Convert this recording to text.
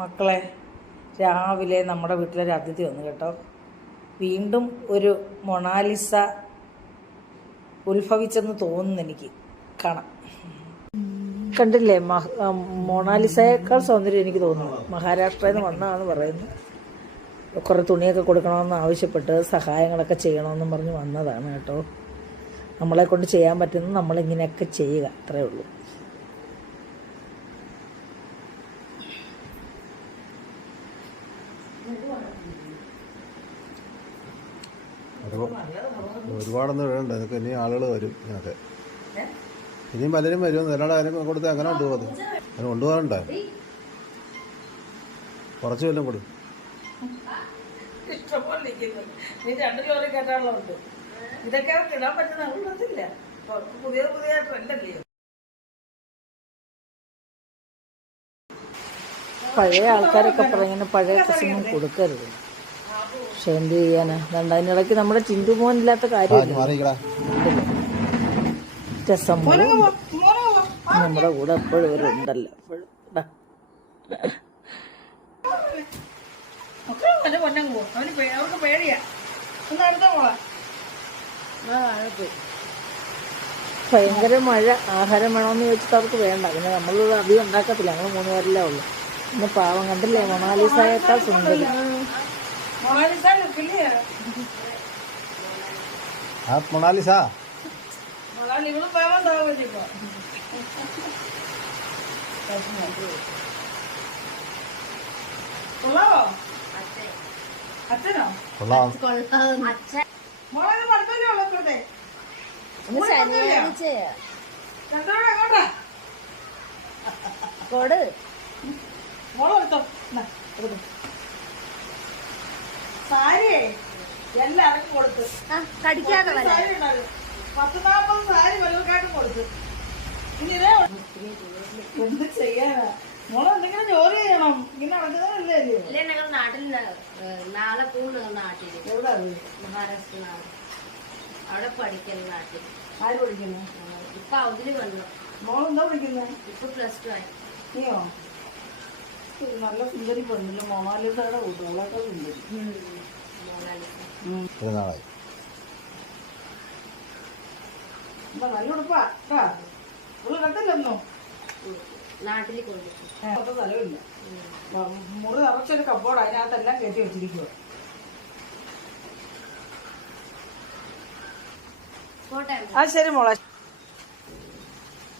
മക്കളെ, രാവിലെ നമ്മുടെ വീട്ടിലൊരു അതിഥി വന്നു കേട്ടോ. വീണ്ടും ഒരു മൊണാലിസ ഉത്ഭവിച്ചെന്ന് തോന്നുന്നു എനിക്ക് കാണാം. കണ്ടില്ലേ, മൊണാലിസയേക്കാൾ സൗന്ദര്യം എനിക്ക് തോന്നുന്നു. മഹാരാഷ്ട്രയിൽ നിന്ന് വന്നതാണെന്ന് പറയുന്നു. കുറേ തുണിയൊക്കെ കൊടുക്കണമെന്ന് ആവശ്യപ്പെട്ട് സഹായങ്ങളൊക്കെ ചെയ്യണമെന്നും പറഞ്ഞ് വന്നതാണ് കേട്ടോ. നമ്മളെ കൊണ്ട് ചെയ്യാൻ പറ്റുന്നത് നമ്മളിങ്ങനെയൊക്കെ ചെയ്യുക, അത്രേ ഉള്ളൂ. ഒരുപാടൊന്നും വേണ്ട, എനിക്ക് ഇനി ആളുകൾ വരും. ഇതിനൊക്കെ ഇനിയും പലരും വരും. ഒരാളെ കാര്യം കൊടുത്ത് അങ്ങനെ കൊണ്ടുപോകും. അങ്ങനെ കൊണ്ടുപോകണ്ടേ? കുറച്ച് വല്ലതും കൊടുക്കും. ഇതൊക്കെ ഇടാൻ പറ്റുന്ന പുതിയ പുതിയ ട്രെൻഡല്ലേ. പഴയ ആൾക്കാരൊക്കെ പറഞ്ഞ പഴയ ഡ്രസ്സൊന്നും കൊടുക്കരുത്. പക്ഷെ എന്ത് ചെയ്യാനാ? അതിനിടയ്ക്ക് നമ്മുടെ ചിന്തു മോനില്ലാത്ത കാര്യമില്ല. നമ്മുടെ കൂടെ എപ്പോഴും ഇവരുണ്ടല്ലോ. ഭയങ്കര മഴ. ആഹാരം വേണമെന്ന് ചോദിച്ചിട്ട് അവർക്ക് വേണ്ട. പിന്നെ നമ്മൾ അധികം ഉണ്ടാക്കത്തില്ല, ഞങ്ങൾ 3 പേരല്ലേ ഉള്ളു. പിന്നെ പാവം കണ്ടില്ലേ, മൊണാലിസയേക്കാൾ സുന്ദരി. മൊണാലിസ അച്ഛനോ? സാരിയേ എല്ലാവർക്കും കൊടുത്ത് കടിക്കാതെ 10-40 സാരി വല്ലവർക്കായിട്ടും കൊടുത്ത്. ഇനി ഇതേ എന്ത് ചെയ്യാനാ മോളെ? എന്തെങ്കിലും ജോലി ചെയ്യണം. ഇങ്ങനെ നടക്കുന്നതല്ലേ? ഞങ്ങൾ നാട്ടിൽ നാളെ പോകുന്നു. നാട്ടിൽ എവിടെ? മഹാരാഷ്ട്ര. അവിടെ പഠിക്കുന്ന നാട്ടിൽ. ആര് പഠിക്കുന്നു? ഇപ്പൊ അവധിന് വന്നു. മോളെന്താ പഠിക്കുന്നത്? ഇപ്പൊ +2 ആയി. നീയോ? നല്ല സുന്ദരി പെണ്ണില്ല. മൊണാലിസയുടെ കൂട്ടുകളൊക്കെ സുന്ദരി. നല്ല ഉടുപ്പാ. കത്തില്ലൊന്നും നാട്ടിൽ കൊണ്ടു സ്ഥലമില്ല. മുറി നിറച്ചൊരു കബോർഡ്, അതിനകത്തെല്ലാം കയറ്റി വെച്ചിരിക്കുക. ആ ശരി മോളെ.